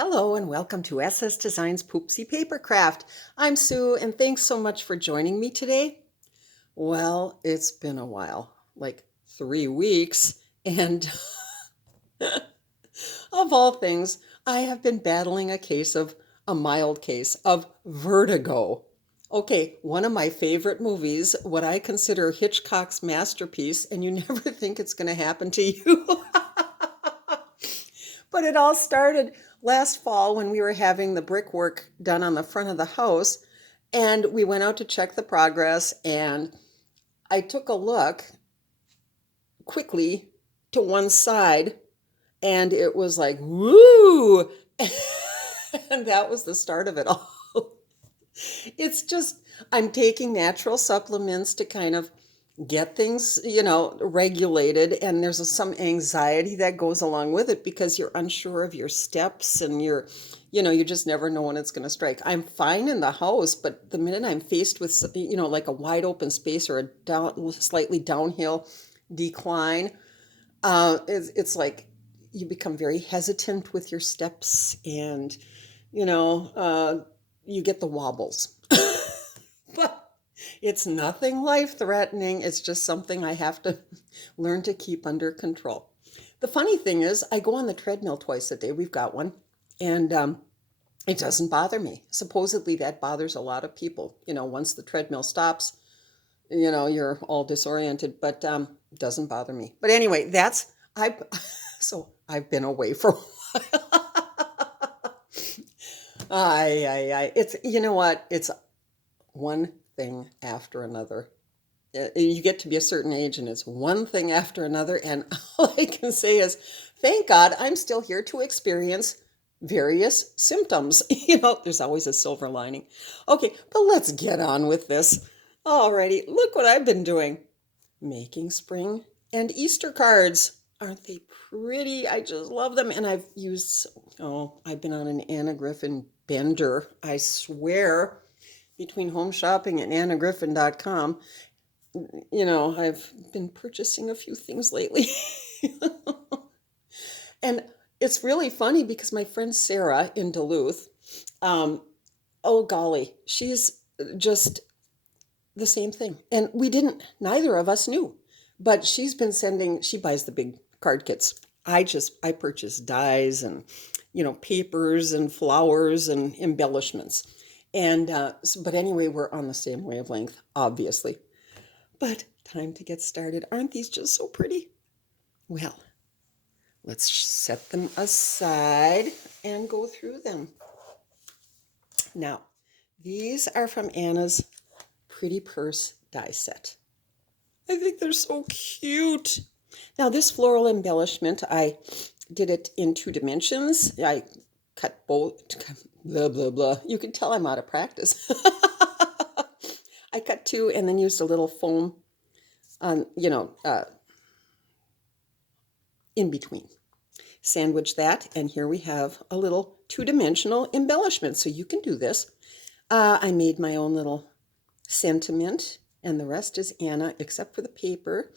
Hello and welcome to SS Designs Poopsie Papercraft. I'm Sue and thanks so much for joining me today. Well, it's been a while, like 3 weeks, and of all things, I have been battling a mild case of vertigo. Okay, one of my favorite movies, what I consider Hitchcock's masterpiece, and you never think it's going to happen to you. But it all started last fall when we were having the brickwork done on the front of the house. And we went out to check the progress. And I took a look quickly to one side, and it was like, woo! And that was the start of it all. It's just, I'm taking natural supplements to kind of get things, regulated. And there's some anxiety that goes along with it because you're unsure of your steps and you just never know when it's going to strike. I'm fine in the house, but the minute I'm faced with, like a wide open space or slightly downhill decline, it's like you become very hesitant with your steps and, you get the wobbles. But it's nothing life-threatening. It's just something I have to learn to keep under control. The funny thing is, I go on the treadmill twice a day. We've got one, and it doesn't bother me. Supposedly, that bothers a lot of people. Once the treadmill stops, you're all disoriented, but it doesn't bother me. But anyway, so I've been away for a while. It's, you know what? It's one thing after another. You get to be a certain age and it's one thing after another. And all I can say is, thank God I'm still here to experience various symptoms. There's always a silver lining. Okay, but let's get on with this. Alrighty, look what I've been doing. Making spring and Easter cards. Aren't they pretty? I just love them. And I've been on an Anna Griffin bender, I swear, between home shopping and annagriffin.com. I've been purchasing a few things lately. And it's really funny because my friend Sarah in Duluth, oh golly, she's just the same thing. And neither of us knew, but she buys the big card kits. I purchase dies and, papers and flowers and embellishments. And, but anyway, we're on the same wavelength, obviously. But time to get started. Aren't these just so pretty? Well, let's set them aside and go through them. Now, these are from Anna's Pretty Purse die set. I think they're so cute. Now, this floral embellishment, I did it in 2 dimensions. I cut both, blah, blah, blah. You can tell I'm out of practice. I cut 2 and then used a little foam on, in between. Sandwich that, and here we have a little 2-dimensional embellishment. So you can do this. I made my own little sentiment, and the rest is Anna, except for the paper,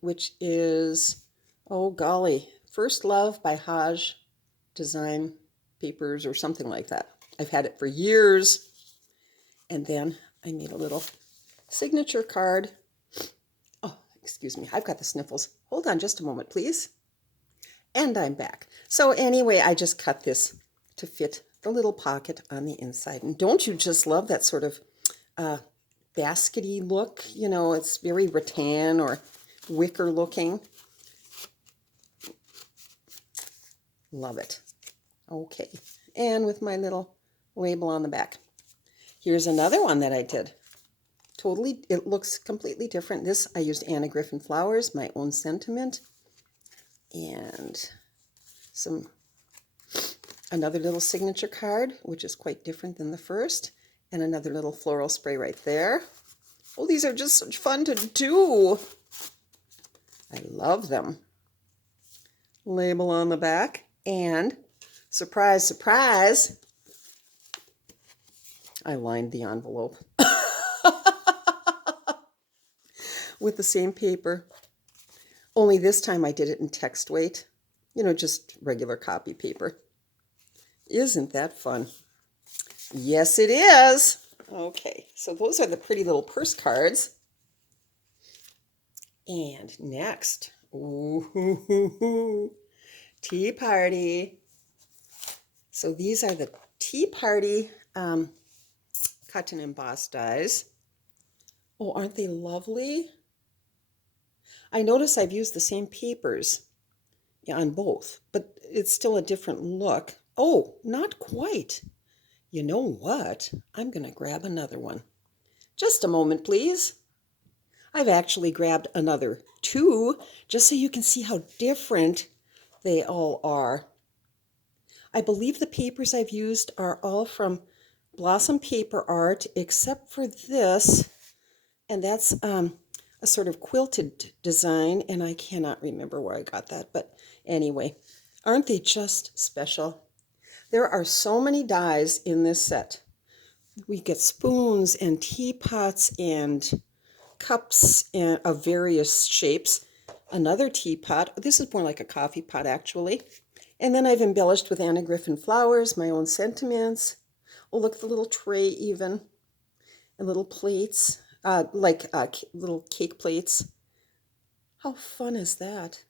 which is, oh golly, First Love by Haj Design Papers or something like that. I've had it for years. And then I made a little signature card. Oh, excuse me, I've got the sniffles. Hold on just a moment, please. And I'm back. So anyway, I just cut this to fit the little pocket on the inside. And don't you just love that sort of baskety look? It's very rattan or wicker looking. Love it. Okay, and with my little label on the back. Here's another one that I did. It looks completely different. This, I used Anna Griffin flowers, my own sentiment, and another little signature card, which is quite different than the first, and another little floral spray right there. Oh, these are just such fun to do. I love them. Label on the back, and surprise, surprise, I lined the envelope with the same paper, only this time I did it in text weight, just regular copy paper. Isn't that fun? Yes, it is. Okay, so those are the pretty little purse cards. And next, ooh, tea party. So these are the tea party cut and embossed dies. Oh, aren't they lovely? I notice I've used the same papers on both, but it's still a different look. Oh, not quite. You know what? I'm going to grab another one. Just a moment, please. I've actually grabbed another two, just so you can see how different they all are. I believe the papers I've used are all from Blossom Paper Art, except for this, and that's a sort of quilted design, and I cannot remember where I got that, but anyway, aren't they just special? There are so many dies in this set. We get spoons and teapots and cups of various shapes. Another teapot. This is more like a coffee pot, actually. And then I've embellished with Anna Griffin flowers, my own sentiments. Oh, look at the little tray even. And little plates, little cake plates. How fun is that?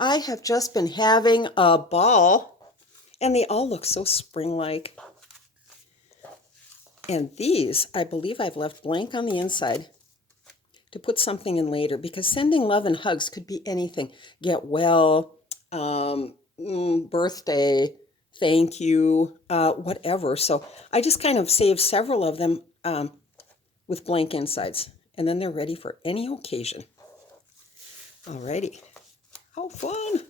I have just been having a ball. And they all look so spring-like. And these, I believe I've left blank on the inside to put something in later, because sending love and hugs could be anything. Get well, birthday, thank you, whatever. So I just kind of saved several of them with blank insides, and then they're ready for any occasion. Alrighty, how fun.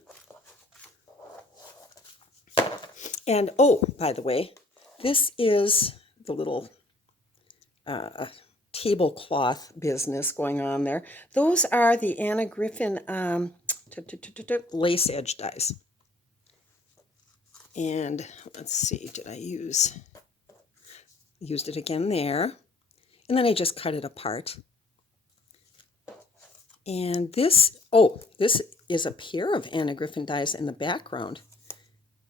And oh, by the way, this is the little tablecloth business going on there. Those are the Anna Griffin lace edge dies. And let's see, did I used it again there. And then I just cut it apart. And this is a pair of Anna Griffin dies in the background.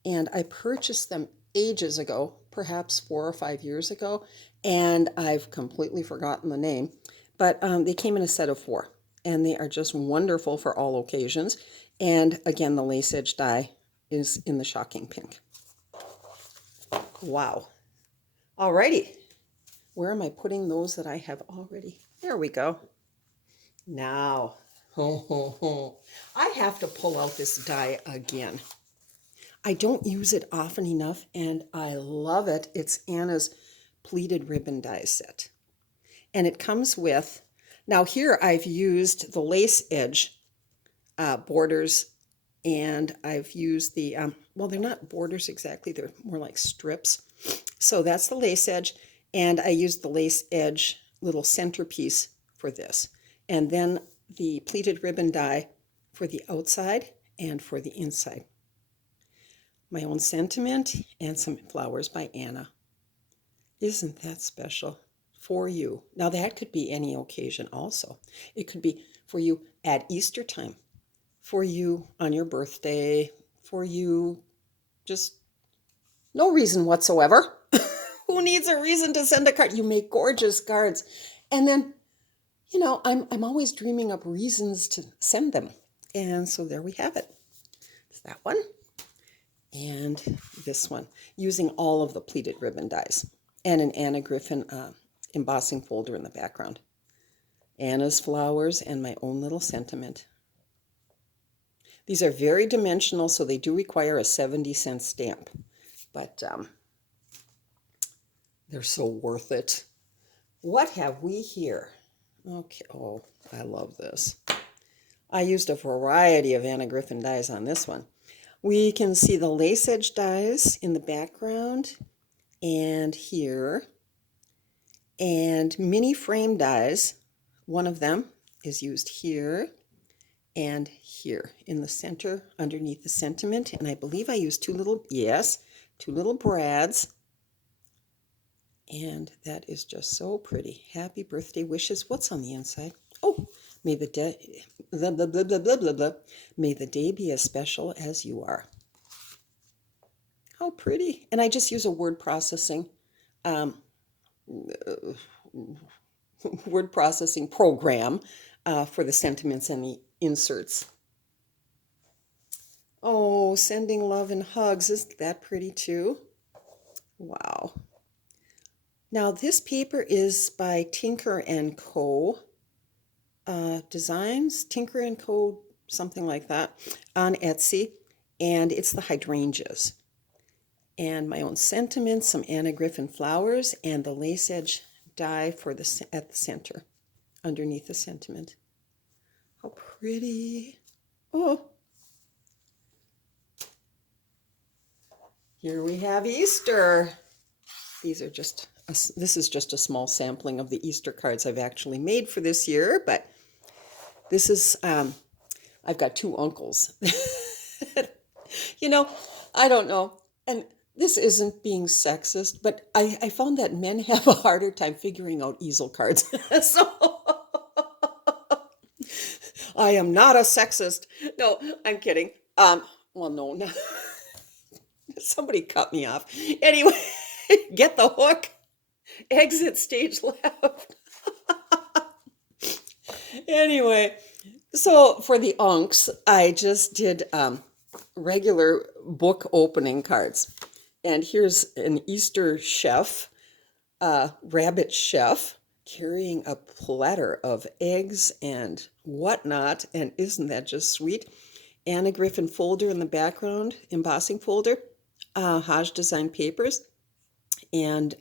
And I purchased them ages ago, perhaps 4 or 5 years ago, and I've completely forgotten the name. But they came in a set of 4, and they are just wonderful for all occasions. And again, the lace edge die is in the shocking pink. Wow. Alrighty. Where am I putting those that I have already? There we go. Now, I have to pull out this die again. I don't use it often enough, and I love it. It's Anna's pleated ribbon die set. And it comes with, now here I've used the lace edge borders, and I've used the, well, they're not borders exactly, they're more like strips. So that's the lace edge, and I used the lace edge little centerpiece for this. And then the pleated ribbon die for the outside and for the inside. My own sentiment and some flowers by Anna. Isn't that special? For you. Now that could be any occasion also. It could be for you at Easter time, for you on your birthday, for you just no reason whatsoever. Who needs a reason to send a card? You make gorgeous cards. And then, you know, I'm always dreaming up reasons to send them. And so there we have it. It's that one. And this one, using all of the pleated ribbon dies. And an Anna Griffin embossing folder in the background. Anna's flowers and my own little sentiment. These are very dimensional, so they do require a 70-cent stamp. But they're so worth it. What have we here? Okay, oh, I love this. I used a variety of Anna Griffin dies on this one. We can see the lace edge dies in the background and here. And mini frame dies. One of them is used here and here in the center underneath the sentiment. And I believe I used two little brads. And that is just so pretty. Happy birthday wishes. What's on the inside? Oh, may the day, blah, blah, blah, blah, blah, blah, blah. May the day be as special as you are. How pretty. And I just use a um, word processing program for the sentiments and the inserts. Oh, sending love and hugs. Isn't that pretty too? Wow. Now this paper is by Tinker & Co. Designs, Tinker & Co. something like that, on Etsy. And it's the hydrangeas. And my own sentiments, some Anna Griffin flowers, and the lace edge die for at the center, underneath the sentiment. How pretty. Oh, here we have Easter. These are this is just a small sampling of the Easter cards I've actually made for this year, but this is, I've got two uncles. You know, I don't know. And this isn't being sexist, but I found that men have a harder time figuring out easel cards. So I am not a sexist. No, I'm kidding. Well, no. Somebody cut me off. Anyway, get the hook. Exit stage left. Anyway, so for the unks, I just did regular book opening cards. And here's an Easter chef, rabbit chef, carrying a platter of eggs and whatnot. And isn't that just sweet? Anna Griffin folder in the background, embossing folder, Haj Design papers, and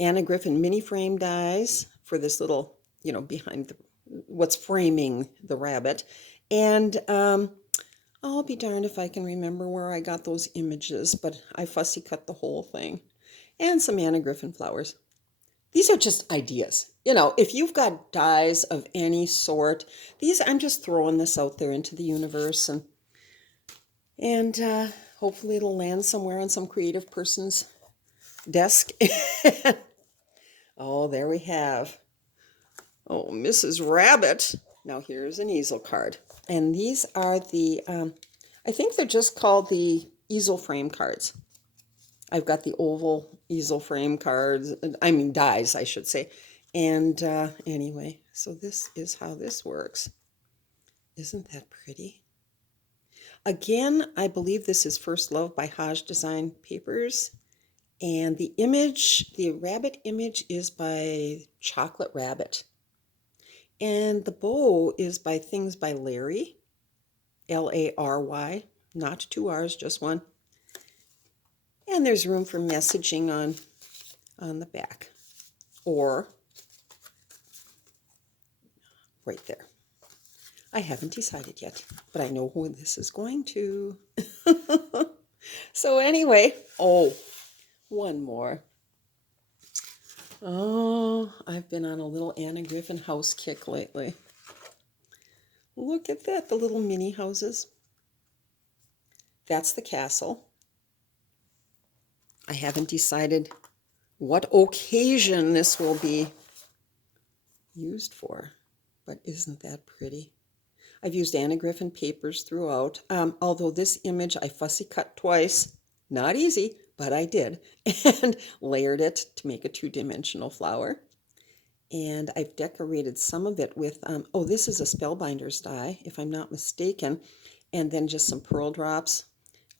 Anna Griffin mini frame dies for this little, behind what's framing the rabbit. And I'll be darned if I can remember where I got those images, but I fussy cut the whole thing. And some Anna Griffin flowers. These are just ideas. If you've got dies of any sort, I'm just throwing this out there into the universe, and hopefully it'll land somewhere on some creative person's desk. Oh, there we have. Oh, Mrs. Rabbit. Now here's an easel card. And these are the, I think they're just called the easel frame cards. I've got the oval easel frame cards, dies, I should say. And anyway, so this is how this works. Isn't that pretty? Again, I believe this is First Love by Haj Design Papers. And the rabbit image is by Chocolate Rabbit. And the bow is by Things by Larry, Lary, not two R's, just one. And there's room for messaging on the back, or right there. I haven't decided yet, but I know who this is going to. So anyway, one more. Oh, I've been on a little Anna Griffin house kick lately. Look at that, the little mini houses. That's the castle. I haven't decided what occasion this will be used for, but isn't that pretty? I've used Anna Griffin papers throughout, although this image I fussy cut twice. Not easy, but I did, and layered it to make a two-dimensional flower. And I've decorated some of it with, this is a Spellbinders die, if I'm not mistaken, and then just some pearl drops,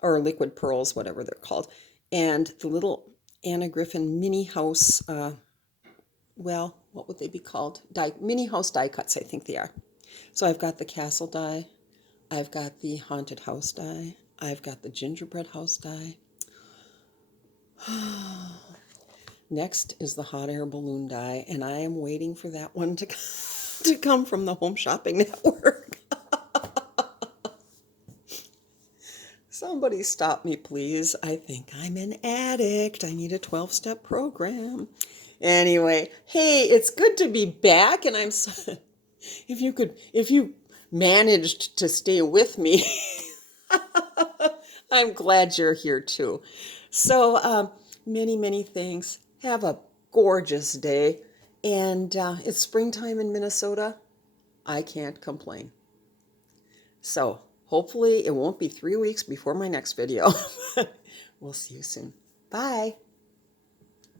or liquid pearls, whatever they're called. And the little Anna Griffin mini house, what would they be called? Mini house die cuts, I think they are. So I've got the castle die, I've got the haunted house die, I've got the gingerbread house die. Next is the hot air balloon die, and I am waiting for that one to come from the Home Shopping Network. Somebody stop me, please. I think I'm an addict. I need a 12-step program. Anyway, hey, it's good to be back, and if you managed to stay with me, I'm glad you're here too. So, many, many thanks. Have a gorgeous day. And it's springtime in Minnesota. I can't complain. So, Hopefully it won't be 3 weeks before my next video. We'll see you soon. Bye.